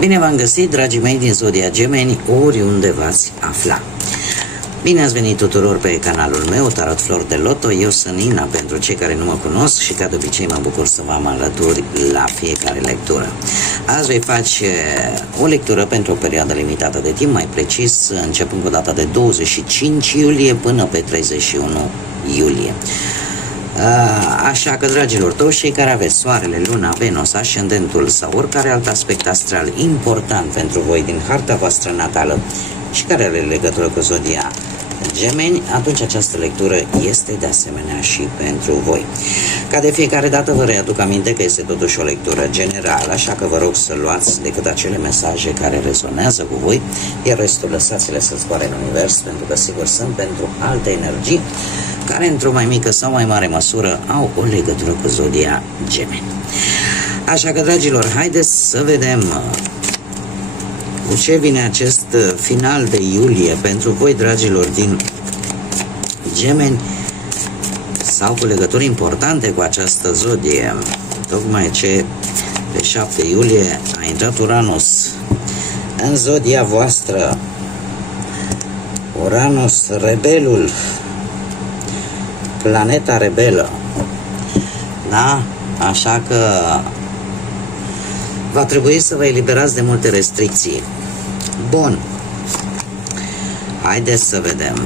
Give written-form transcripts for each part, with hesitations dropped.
Bine v-am găsit, dragii mei din Zodia Gemeni, oriunde v-ați afla. Bine ați venit tuturor pe canalul meu, Tarot Flori de Loto. Eu sunt Nina, pentru cei care nu mă cunosc, și ca de obicei mă bucur să vă am alături la fiecare lectură. Azi voi face o lectură pentru o perioadă limitată de timp, mai precis începând cu data de 25 iulie până pe 31 iulie. Așa că, dragilor, toți cei care aveți Soarele, Luna, Venus, Ascendentul sau oricare alt aspect astral important pentru voi din harta voastră natală și care are legătură cu Zodia Gemeni, atunci această lectură este de asemenea și pentru voi. Ca de fiecare dată vă readuc aminte că este totuși o lectură generală, așa că vă rog să luați decât acele mesaje care rezonează cu voi, iar restul lăsați-le să zboare în univers, pentru că sigur sunt pentru alte energii care într-o mai mică sau mai mare măsură au o legătură cu Zodia Gemeni. Așa că, dragilor, haideți să vedem cu ce vine acest final de iulie pentru voi, dragilor din Gemeni, sau cu legături importante cu această zodie. Tocmai ce pe 7 iulie a intrat Uranus în zodia voastră. Uranus, rebelul, planeta rebelă. Da? Așa că va trebui să vă eliberați de multe restricții. Bun. Haideți să vedem.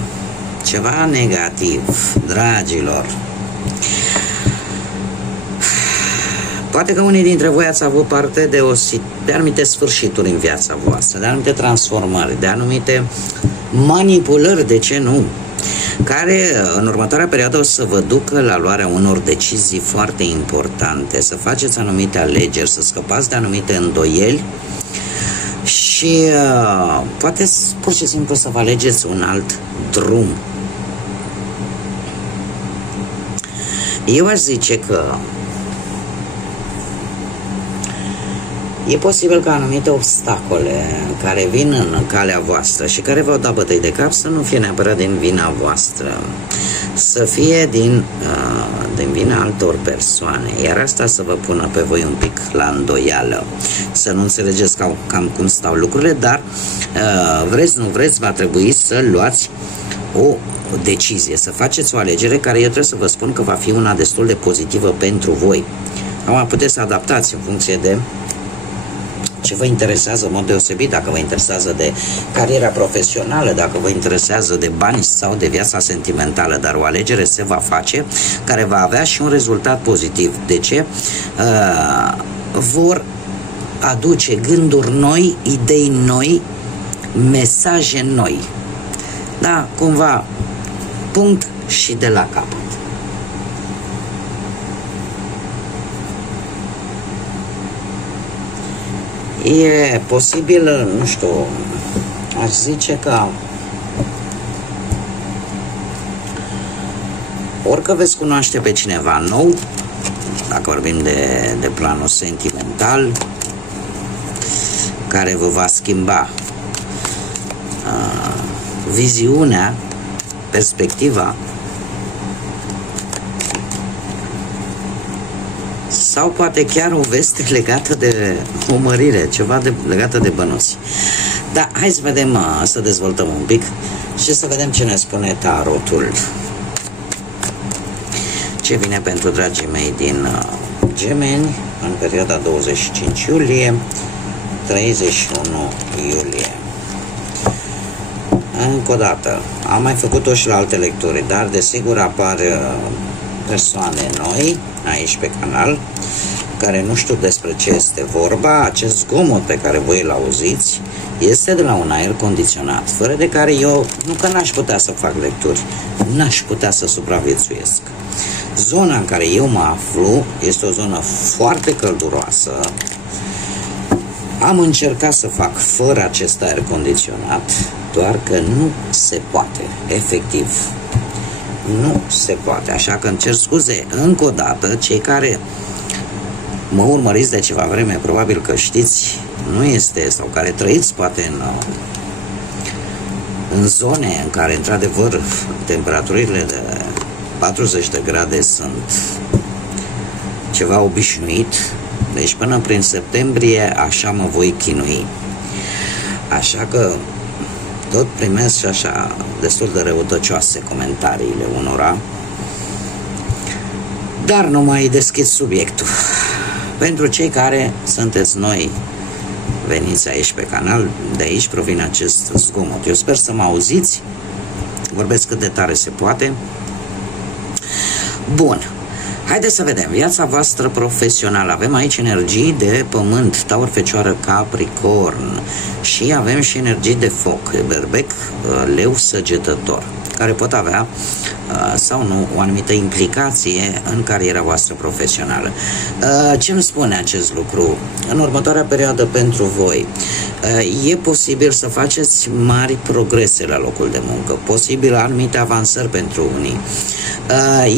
Ceva negativ, dragilor. Poate că unii dintre voi ați avut parte de anumite sfârșituri în viața voastră, de anumite transformări, de anumite manipulări, de ce nu, care în următoarea perioadă o să vă ducă la luarea unor decizii foarte importante, să faceți anumite alegeri, să scăpați de anumite îndoieli și poate pur și simplu să vă alegeți un alt drum. Eu aș zice că e posibil ca anumite obstacole care vin în calea voastră și care v-au dat bătăi de cap să nu fie neapărat din vina voastră, să fie din vina altor persoane, iar asta să vă pună pe voi un pic la îndoială, să nu înțelegeți cam cum stau lucrurile, dar vreți, nu vreți, va trebui să luați o decizie, să faceți o alegere care eu trebuie să vă spun că va fi una destul de pozitivă pentru voi. Acum puteți să adaptați în funcție de ce vă interesează în mod deosebit, dacă vă interesează de cariera profesională, dacă vă interesează de bani sau de viața sentimentală, dar o alegere se va face care va avea și un rezultat pozitiv. De ce? Vor aduce gânduri noi, idei noi, mesaje noi. Da, cumva, punct și de la capăt. E posibil, nu știu, aș zice că orică veți cunoaște pe cineva nou, dacă vorbim de planul sentimental, care vă va schimba viziunea, perspectiva, sau poate chiar o veste legată de o mărire, ceva legată de bănuți. Dar hai să vedem, să dezvoltăm un pic și să vedem ce ne spune tarotul. Ce vine pentru dragii mei din Gemeni în perioada 25 iulie 31 iulie. Încă o dată, am mai făcut-o și la alte lecturi, dar desigur apar persoane noi aici pe canal care nu știu despre ce este vorba. Acest zgomot pe care voi îl auziți este de la un aer condiționat, fără de care eu nu că n-aș putea să fac lecturi, n-aș putea să supraviețuiesc. Zona în care eu mă aflu este o zonă foarte călduroasă. Am încercat să fac fără acest aer condiționat, doar că nu se poate, efectiv. Nu se poate, așa că îmi cer scuze încă o dată. Cei care mă urmăriți de ceva vreme, probabil că știți, nu este, sau care trăiți poate în zone în care într-adevăr temperaturile de 40 de grade sunt ceva obișnuit, Deci până prin septembrie așa mă voi chinui. Așa că tot primesc și așa destul de răutăcioase comentariile unora, dar nu mai deschid subiectul. Pentru cei care sunteți noi, veniți aici pe canal, de aici provine acest zgomot. Eu sper să mă auziți, vorbesc cât de tare se poate. Bun, haideți să vedem viața voastră profesională. Avem aici energii de pământ, Taur, Fecioară, Capricorn, și avem și energii de foc, Berbec, Leu, Săgetător, care pot avea sau nu o anumită implicație în cariera voastră profesională. Ce îmi spune acest lucru? În următoarea perioadă pentru voi e posibil să faceți mari progrese la locul de muncă, posibil anumite avansări pentru unii.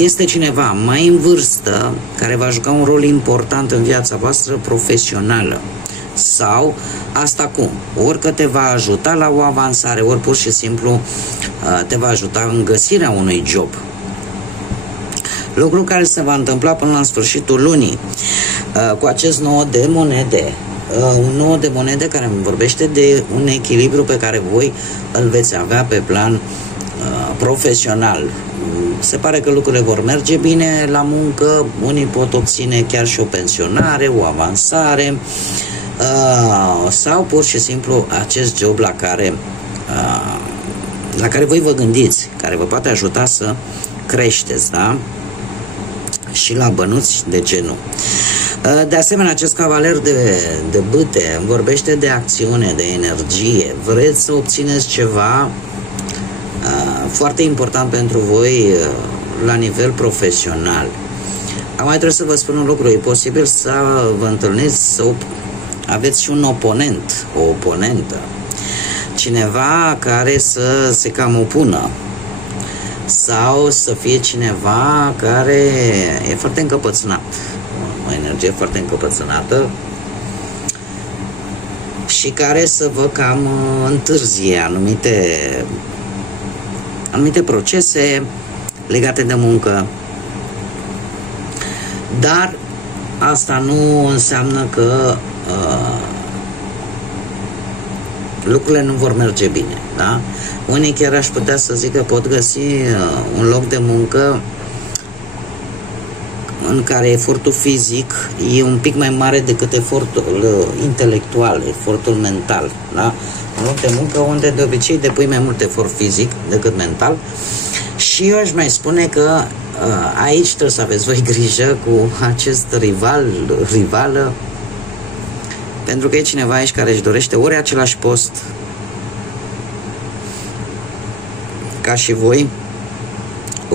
Este cineva mai în vârstă care va juca un rol important în viața voastră profesională. Sau asta cum? Ori că te va ajuta la o avansare, ori pur și simplu te va ajuta în găsirea unui job. Lucru care se va întâmpla până la sfârșitul lunii cu acest nou de monede. Un nou de monede care îmi vorbește de un echilibru pe care voi îl veți avea pe plan profesional. Se pare că lucrurile vor merge bine la muncă, unii pot obține chiar și o pensionare, o avansare, sau pur și simplu acest job la care voi vă gândiți, care vă poate ajuta să creșteți, da? Și la bănuți, de ce nu? De asemenea, acest cavaler de bâte vorbește de acțiune, de energie. Vreți să obțineți ceva foarte important pentru voi la nivel profesional. Mai trebuie să vă spun un lucru, e posibil să vă întâlniți, să aveți și un oponent, o oponentă, cineva care să se cam opună, sau să fie cineva care e foarte încăpățânat, o energie foarte încăpățânată și care să vă cam întârzie anumite procese legate de muncă. Dar asta nu înseamnă că lucrurile nu vor merge bine, da? Unii chiar aș putea să zic că pot găsi un loc de muncă în care efortul fizic e un pic mai mare decât efortul intelectual, efortul mental, da? Un loc de muncă unde de obicei depui mai mult efort fizic decât mental. Și eu aș mai spune că aici trebuie să aveți voi grijă cu acest rivală, pentru că e cineva aici care își dorește ori același post ca și voi,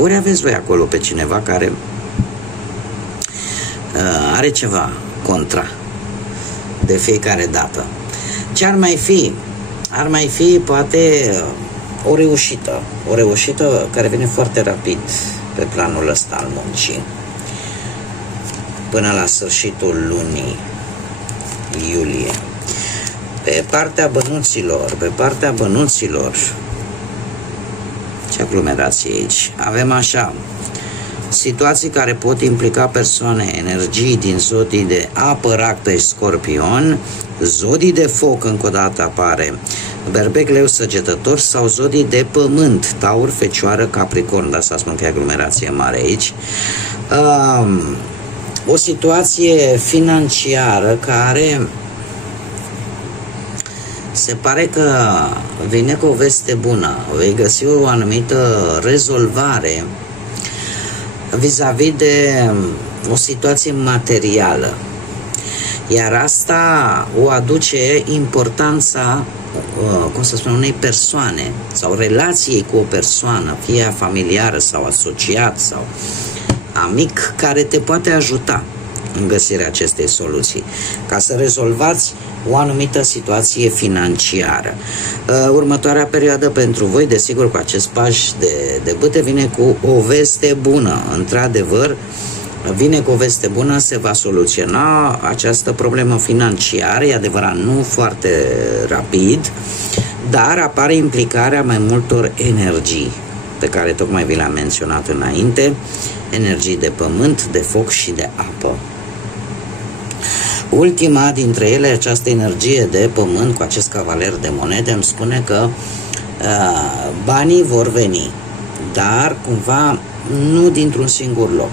ori aveți voi acolo pe cineva care are ceva contra de fiecare dată. Ce ar mai fi? Ar mai fi poate o reușită care vine foarte rapid pe planul ăsta al muncii până la sfârșitul lunii iulie. Pe partea bănuților, ce aglomerație aici, avem așa situații care pot implica persoane, energii din zodii de apă, Rac, Pești, Scorpion, zodii de foc, încă o dată apare Berbec, Leu, Săgetător, sau zodii de pământ, Taur, Fecioară, Capricorn. De asta spun că e aglomerație mare aici. O situație financiară care se pare că vine cu o veste bună. Vei găsi o anumită rezolvare vis-a-vis de o situație materială. Iar asta o aduce importanța, cum să spun, unei persoane sau relației cu o persoană, fie familiară sau asociat sau amic, care te poate ajuta în găsirea acestei soluții, ca să rezolvați o anumită situație financiară. Următoarea perioadă pentru voi, desigur, cu acest paș de bâte, vine cu o veste bună. Într-adevăr, vine cu o veste bună, se va soluționa această problemă financiară, e adevărat, nu foarte rapid, dar apare implicarea mai multor energii, pe care tocmai vi le-am menționat înainte, energii de pământ, de foc și de apă. Ultima dintre ele, această energie de pământ cu acest cavaler de monede, îmi spune că banii vor veni, dar cumva nu dintr-un singur loc.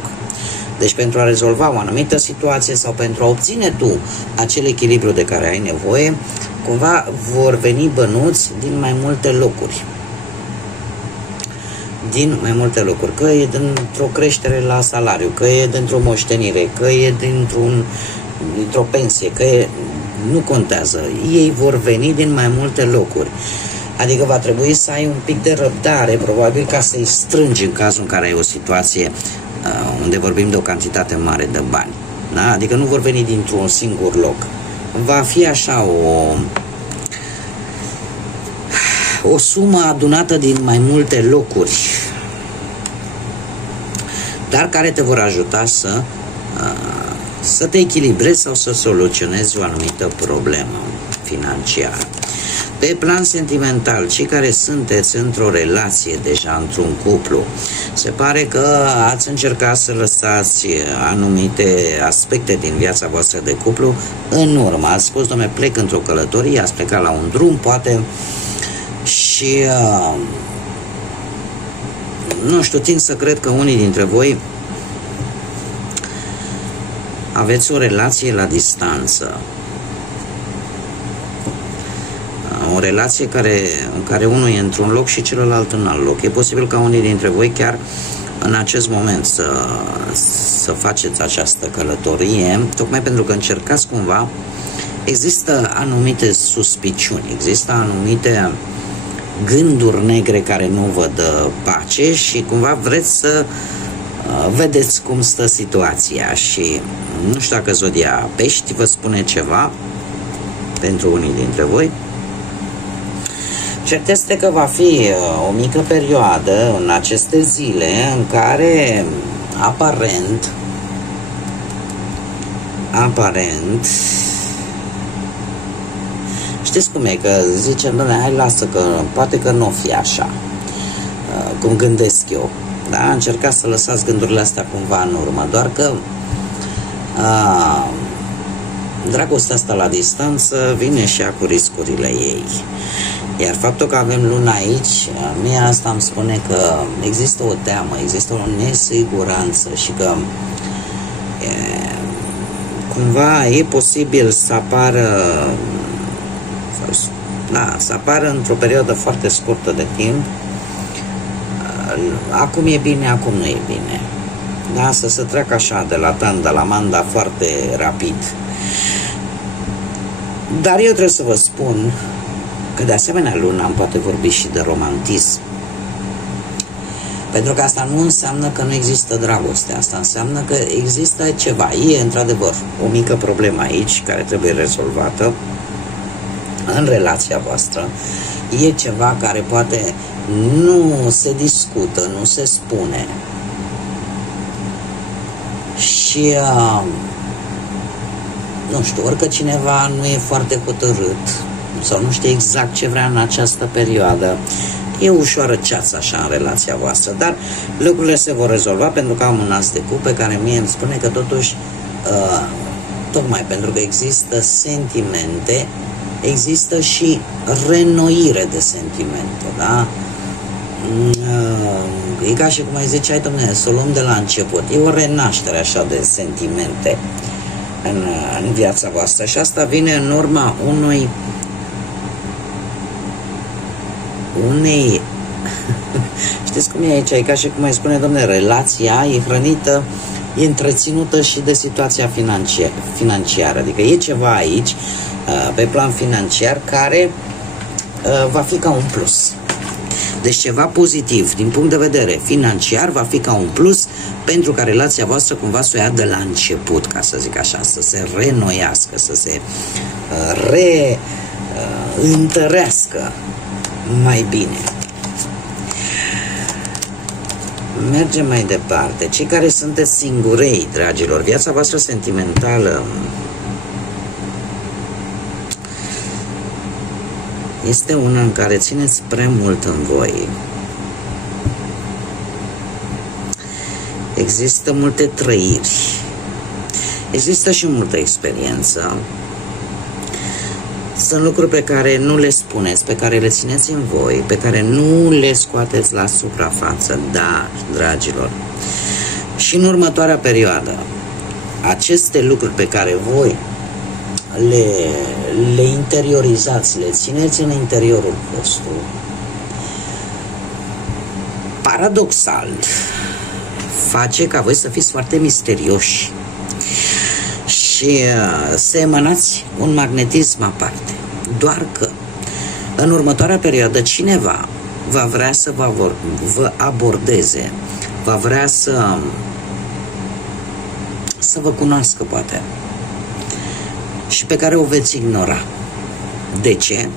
Deci pentru a rezolva o anumită situație sau pentru a obține tu acel echilibru de care ai nevoie, cumva vor veni bănuți din mai multe locuri. Din mai multe locuri, că e dintr-o creștere la salariu, că e dintr-o moștenire, că e dintr-o pensie, că e, nu contează. Ei vor veni din mai multe locuri. Adică va trebui să ai un pic de răbdare, probabil, ca să-i strângi în cazul în care ai o situație unde vorbim de o cantitate mare de bani. Da? Adică nu vor veni dintr-un singur loc. Va fi așa o sumă adunată din mai multe locuri, dar care te vor ajuta să te echilibrezi sau să soluționezi o anumită problemă financiară. Pe plan sentimental, cei care sunteți într-o relație deja, într-un cuplu, se pare că ați încercat să lăsați anumite aspecte din viața voastră de cuplu în urmă. Ați spus, dom'le, plec într-o călătorie, ați plecat la un drum, poate, și nu știu, tind să cred că unii dintre voi aveți o relație la distanță. O relație în care unul e într-un loc și celălalt în alt loc. E posibil ca unii dintre voi chiar în acest moment să faceți această călătorie, tocmai pentru că încercați cumva, există anumite suspiciuni, există anumite gânduri negre care nu vă dă pace și cumva vreți să vedeți cum stă situația. Și nu știu dacă zodia Pești vă spune ceva pentru unii dintre voi. Cert este că va fi o mică perioadă în aceste zile în care aparent știți cum e, că zicem, doamne, hai, lasă că poate că nu o fi așa cum gândesc eu, da? Încercați să lăsați gândurile astea cumva în urmă, doar că dragostea asta la distanță vine și ea cu riscurile ei. Iar faptul că avem luna aici, mie asta îmi spune că există o teamă, există o nesiguranță și că cumva e posibil să apară într-o perioadă foarte scurtă de timp. Acum e bine, acum nu e bine. Da? Să se treacă așa de la tanda la manda foarte rapid. Dar eu trebuie să vă spun că de asemenea luna îmi poate vorbi și de romantism. Pentru că asta nu înseamnă că nu există dragoste. Asta înseamnă că există ceva. E într-adevăr o mică problemă aici care trebuie rezolvată în relația voastră. E ceva care poate nu se discută, nu se spune. Și nu știu, orică cineva nu e foarte hotărât sau nu știe exact ce vrea în această perioadă, e ușoară ceață așa în relația voastră, dar lucrurile se vor rezolva, pentru că am un as de cupe care mie îmi spune că totuși, tocmai pentru că există sentimente, există și reînnoire de sentimente, da? E ca și cum ai zice, hai, dom'le, să o luăm de la început. E o renaștere așa de sentimente în viața voastră și asta vine în urma unei știți cum e aici, e ca și cum ai spune, dom'le, relația e hrănită, e întreținută și de situația financiară, adică e ceva aici pe plan financiar care va fi ca un plus. Deci ceva pozitiv din punct de vedere financiar va fi ca un plus pentru ca relația voastră cumva să o ia de la început, ca să zic așa, să se reînnoiască, să se întărească mai bine. Mergem mai departe. Cei care sunteți singurei, dragilor, viața voastră sentimentală este una în care țineți prea mult în voi. Există multe trăiri. Există și multă experiență. Sunt lucruri pe care nu le spuneți, pe care le țineți în voi, pe care nu le scoateți la suprafață. Da, dragilor. Și în următoarea perioadă, aceste lucruri pe care voi le interiorizați, le țineți în interiorul vostru, paradoxal, face ca voi să fiți foarte misterioși și să emanați un magnetism aparte. Doar că în următoarea perioadă cineva va vrea să vă abordeze, va vrea să vă cunoască, poate, și pe care o veți ignora. De ce?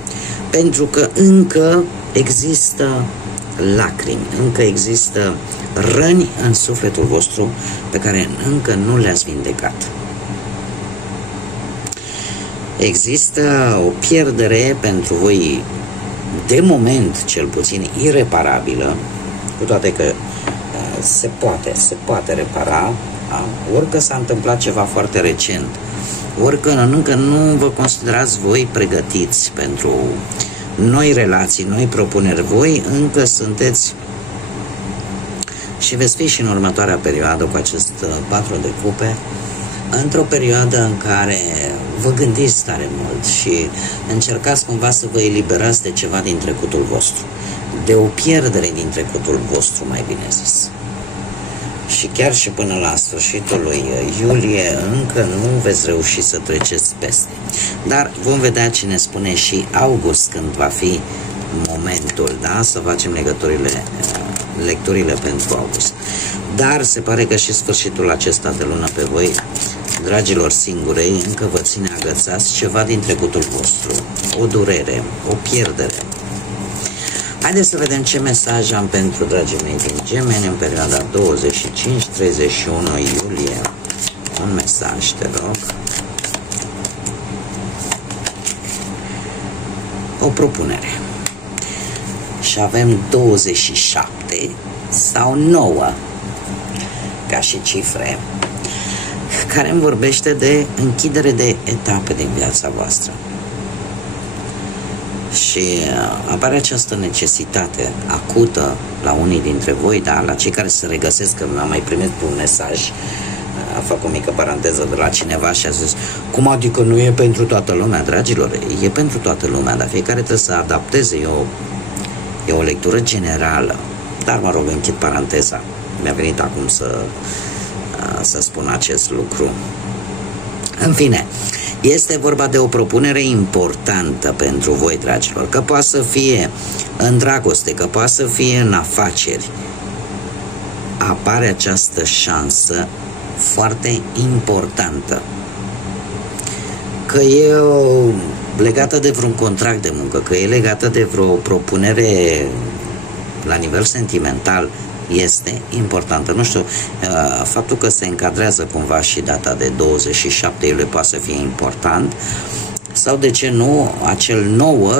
Pentru că încă există lacrimi, încă există răni în sufletul vostru pe care încă nu le-ați vindecat. Există o pierdere pentru voi, de moment cel puțin ireparabilă, cu toate că se poate repara, da? Orică s-a întâmplat ceva foarte recent, orică încă nu vă considerați voi pregătiți pentru noi relații, noi propuneri, voi încă sunteți și veți fi și în următoarea perioadă cu acest 4 de cupe, într-o perioadă în care vă gândiți tare mult și încercați cumva să vă eliberați de ceva din trecutul vostru, de o pierdere din trecutul vostru, mai bine zis. Și chiar și până la sfârșitul lui iulie încă nu veți reuși să treceți peste. Dar vom vedea ce ne spune și august, când va fi momentul, da? Să facem lecturile pentru august. Dar se pare că și sfârșitul acesta de lună pe voi, dragilor singurei, încă vă ține agățați ceva din trecutul vostru, o durere, o pierdere. Haideți să vedem ce mesaj am pentru dragii mei din Gemeni în perioada 25-31 iulie. Un mesaj, te rog. O propunere. Și avem 27 sau 9 ca și cifre, care îmi vorbește de închidere de etape din viața voastră. Și apare această necesitate acută la unii dintre voi, da, la cei care se regăsesc, că am mai primit un mesaj, a făcut o mică paranteză de la cineva și a zis: cum adică nu e pentru toată lumea? Dragilor, e pentru toată lumea, dar fiecare trebuie să adapteze. E o lectură generală, dar mă rog, închid paranteza. Mi-a venit acum să spun acest lucru. În fine, este vorba de o propunere importantă pentru voi, dragilor, că poate să fie în dragoste, că poate să fie în afaceri. Apare această șansă foarte importantă, că e legată de vreun contract de muncă, că e legată de vreo propunere la nivel sentimental, este importantă. Nu știu, faptul că se încadrează cumva și data de 27 iulie poate să fie important, sau de ce nu, acel 9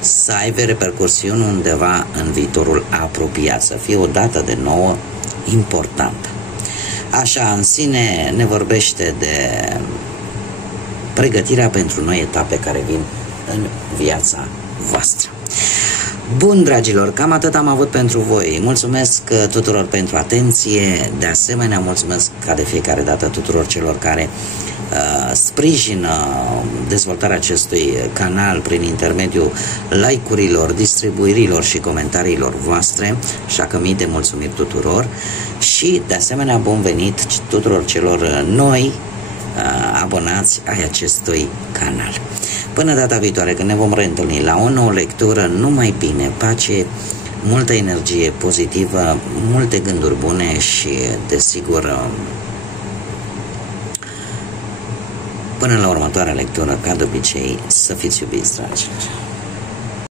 să aibă repercursiuni undeva în viitorul apropiat, să fie o dată de 9 importantă. Așa, în sine ne vorbește de pregătirea pentru noi etape care vin în viața voastră. Bun, dragilor, cam atât am avut pentru voi. Mulțumesc tuturor pentru atenție. De asemenea, mulțumesc ca de fiecare dată tuturor celor care sprijină dezvoltarea acestui canal prin intermediul like-urilor, distribuirilor și comentariilor voastre, așa că mii de mulțumiri tuturor și de asemenea bun venit tuturor celor noi abonați ai acestui canal. Până data viitoare, când ne vom reîntâlni la o nouă lectură, numai bine, pace, multă energie pozitivă, multe gânduri bune și, desigur, până la următoarea lectură, ca de obicei, să fiți iubiți, dragilor.